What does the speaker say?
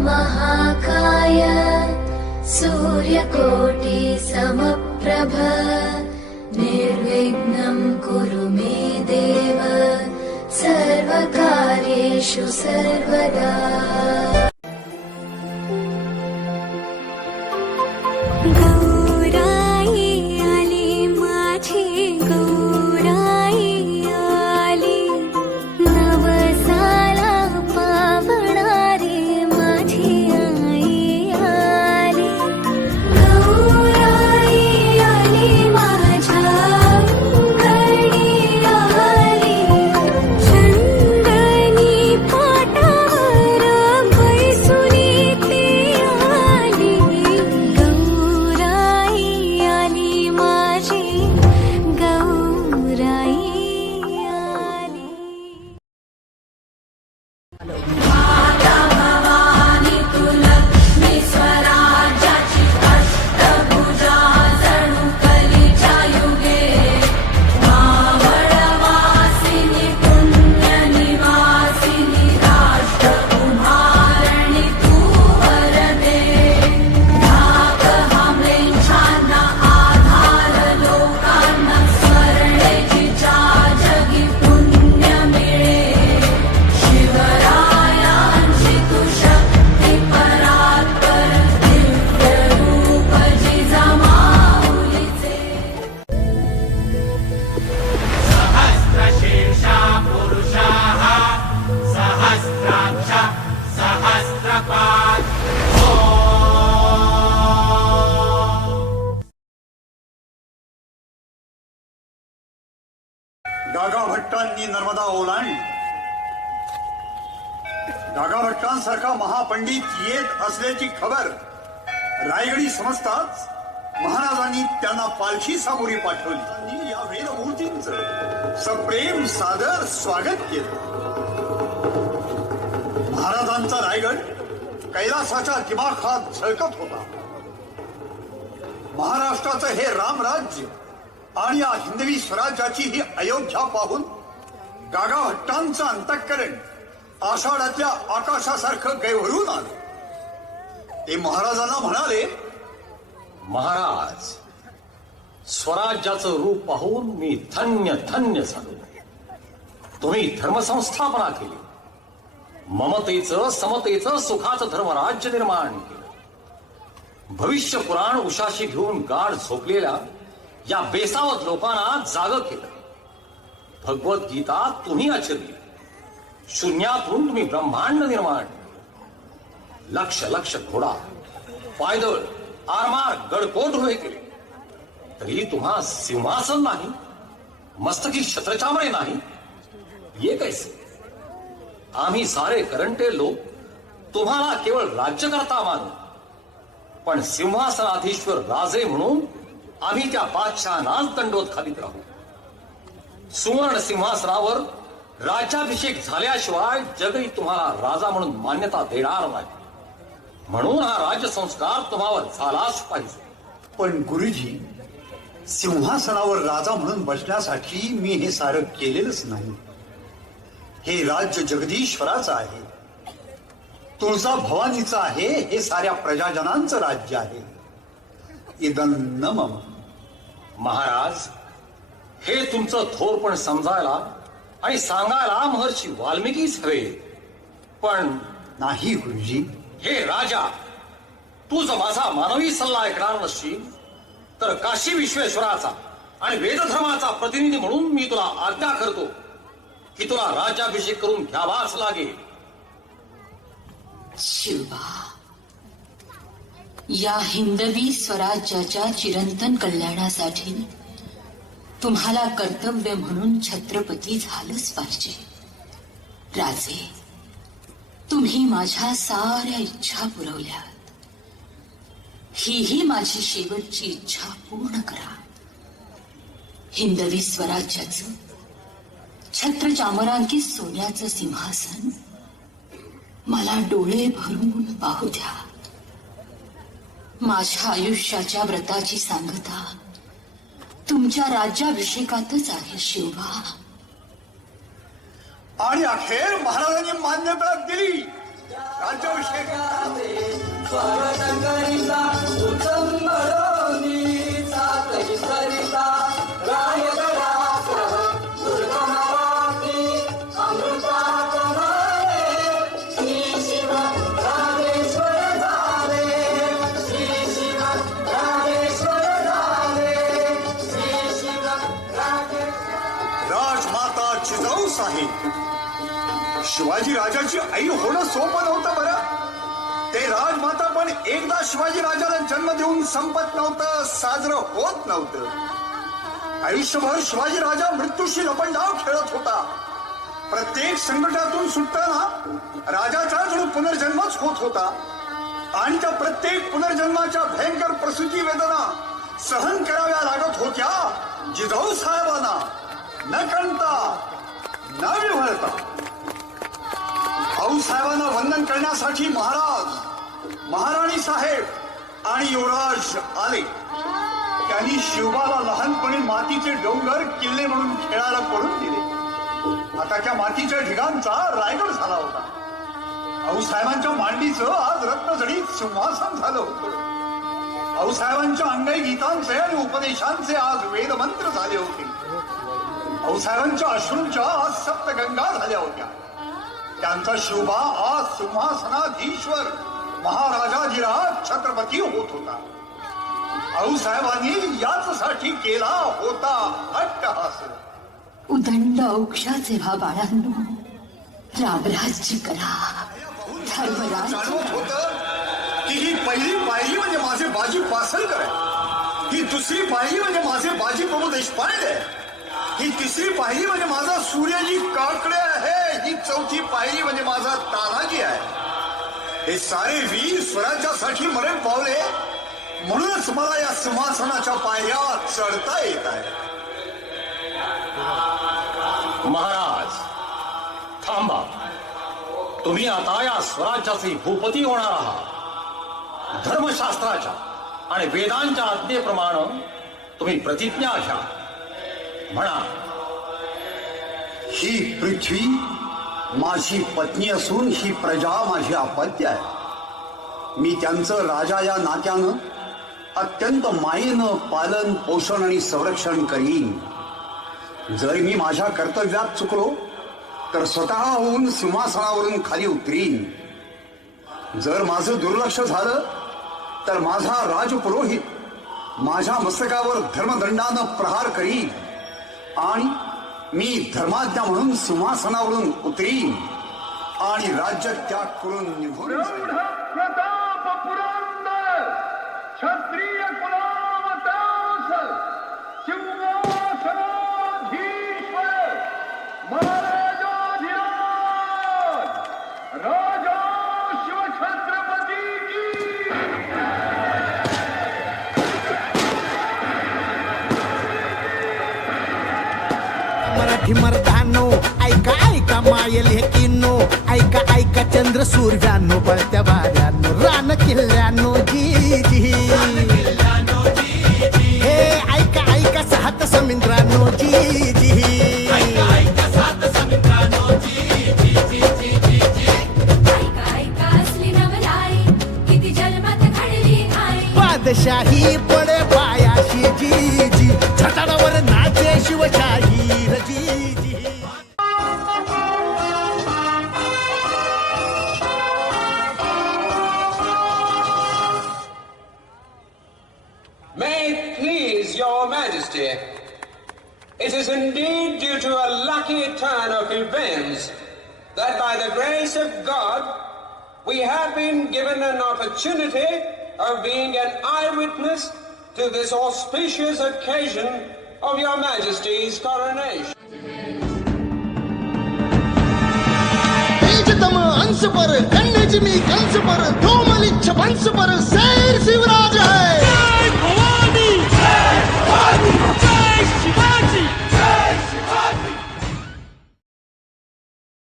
महाकाय सूर्यकोटि समप्रभ निर्विघ्नं कुरु मे देव सर्वकार्येषु सर्वदा। गागाभट्टांनी नर्मदा ओलांडली. गागाभट्टांसारखा महापंडित येत असल्याची खबर रायगडी समजताच महाराजांनी त्यांना पालखी सामोरी पाठवली. या वेदमूर्तींचं सप्रेम सादर स्वागत केलं. महाराजांचा रायगड कैलासाच्या दिमाखात झळकत होता. महाराष्ट्राचं हे रामराज्य आणि या हिंदवी स्वराज्याची ही अयोध्या पाहून गागाभट्टांचं अंतःकरण आषाढातल्या आकाशासारखं गैरभरून आलं. ते महाराजांना म्हणाले, महाराज, स्वराज्याचं रूप पाहून मी धन्य धन्य झालो. तुम्ही धर्मसंस्थापना केली, ममतेचं समतेचं सुखाचं धर्मराज्य निर्माण केलं. भविष्य पुराण उशाशी घेऊन गाढ झोपलेल्या या बेसावत लोकांना जाग केलं. भगवद्गीता तुम्ही आचरली. शून्यातून तुम्ही ब्रह्मांड निर्माण. लक्ष लक्ष घोडा, पायदळ, आरमार, गडकोट उभे केले. तरी तुम्हा सिंहासन नाही, मस्तकी छत्रचामरे नाही. ये कैसे? आम्ही सारे करंटे लोक तुम्हाला केवळ राज्यकर्ता मानू, पण सिंहासनाधीश्वर राजे म्हणून आम्ही त्या बादशहानाच दंडोत खालीत राहू. सुवर्ण सिंहासनावर राज्याभिषेक झाल्याशिवाय जगही तुम्हाला राजा म्हणून मान्यता देणार नाही. म्हणून हा राज्यसंस्कार तुम्हावर झालाच पाहिजे. पण गुरुजी, सिंहासनावर राजा म्हणून बसण्यासाठी मी हे सारं केलेलंच नाही. हे राज्य जगदीश्वराचं आहे, तुळजा भवानीचं आहे. हे साऱ्या प्रजाजनांचं राज्य आहे. इदं न मम. महाराज, हे तुमचं थोरपण समजायला आणि सांगायला महर्षी वाल्मिकीच हवे. पण नाही गुरुजी. हे राजा, तू जर माझा मानवी सल्ला ऐकणार नसशील तर काशी विश्वेश्वराचा आणि वेदधर्माचा प्रतिनिधी म्हणून मी तुला आज्ञा करतो की तुला राज्याभिषेक करून घ्यावाच लागेल. शिवा, या हिंदवी स्वराज्याच्या चिरंतन कल्याणासाठी तुम्हाला कर्तव्य म्हणून छत्रपती झालंच पाहिजे. राजे, तुम्ही माझ्या साऱ्या इच्छा पुरवल्यात. ही माझी शेवटची इच्छा पूर्ण करा. हिंदवी स्वराज्याचं छत्र चामरांकित सोन्याचं सिंहासन मला डोळे भरून पाहू द्या. माझ्या आयुष्याच्या व्रताची सांगता तुमच्या राज्याभिषेकातच आहे शिवबा. आणि अखेर महाराजांनी मान्यता दिली. राज्याभिषेक शिवाजी राजाची आई होणं सोपं नव्हतं बरं. ते राजमाता पण एकदा शिवाजी राजाला जन्म देऊन संपत नव्हतं, साजरं होत नव्हतं. आयुष्यभर शिवाजी राजा मृत्यूशी लपंडाव खेळत होता. प्रत्येक संकटातून सुटताना राजाचा जणू पुनर्जन्मच होत होता. आणि त्या प्रत्येक पुनर्जन्माच्या भयंकर प्रसूती वेदना सहन कराव्या लागत होत्या जिजाऊ साहेबांना, न कळता न विव्हळता. आऊसाहेबांना वंदन करण्यासाठी महाराज, महाराणी साहेब आणि युवराज आले. त्यांनी शिवबाला लहानपणी मातीचे डोंगर किल्ले म्हणून खेळायला पडून दिले. आता त्या मातीच्या ढिगांचा रायगड झाला होता. आऊसाहेबांच्या मांडीचं आज रत्नजडीत सिंहासन झालं होतं. आऊसाहेबांच्या अंगाई गीतांचे आणि उपदेशांचे आज वेदमंत्र झाले होते. आऊसाहेबांच्या अश्रूंच्या आज सप्तगंगा झाल्या होत्या. त्यांचा शिवबा आज सिंहासनाधीश्वर महाराजाधिराज छत्रपती होत होता. आऊसाहेबांनी याचसाठी केला होता अट्टहास. उदंड औक्षाचे व्हा बाळांनो, रामराज्य करा, धर्मराज्य जाणवत होतं की ही पहिली पायरी म्हणजे माझे बाजी पासलकर आहे, ही दुसरी पायरी म्हणजे माझे बाजी प्रभू देशपांडे आहे, ही तिसरी पायरी म्हणजे माझा सूर्यजी काकडे आहे, ही चौथी पायरी म्हणजे माझा तानाजी आहे. हे सारे वीर स्वराज्यासाठी मरण पावले, म्हणूनच मला या सिंहासनाच्या पायऱ्या चढता येत आहे. महाराज थांबा. तुम्ही आता या स्वराज्याचे भूपती होणार आहात. धर्मशास्त्राच्या आणि वेदांच्या आज्ञेप्रमाणे तुम्ही प्रतिज्ञा घ्या. म्हणा. ही पृथ्वी माझी पत्नी असून ही प्रजा माझी अपत्य आहे. मी त्यांचं राजा या नात्यानं अत्यंत मायेनं पालन, पोषण आणि संरक्षण करीन. जर मी माझ्या कर्तव्यात चुकलो तर स्वतः होऊन सिंहासनावरून खाली उतरीन. जर माझं दुर्लक्ष झालं तर माझा राजपुरोहित माझ्या मस्तकावर धर्मदंडानं प्रहार करीन आणि मी धर्माज्ञा म्हणून सिंहासनावरून उतरीन आणि राज्य त्याग करून निघून जाईन. प्रताप पुरंदर क्षत्रिय कुलावतांस सिंहासनाधीश्वर महाराजाधिराज राजा शिवछत्रपती की मराठी मर्दानो ऐका ऐका मायल हे किन्नो, ऐका ऐका चंद्र सूर्यानो, बळत्या वाऱ्यानो, रान किल्ल्यानो जी जी. हे ऐका ऐका सात समुद्रानो जी जी. ऐका ऐका असली नवलाई किती जन्मात घडली आई. बादशाही पडे पायाशी जी जी. छटाडावर नाचे शिवशाही जी जी. May it please your majesty, it is indeed due to a lucky turn of events that by the grace of God we have been given an opportunity of being an eyewitness to this auspicious occasion of your majesty's coronation. तेजतम अंश पर कन्यज मी कंस पर, कोमलिच्छ वंश पर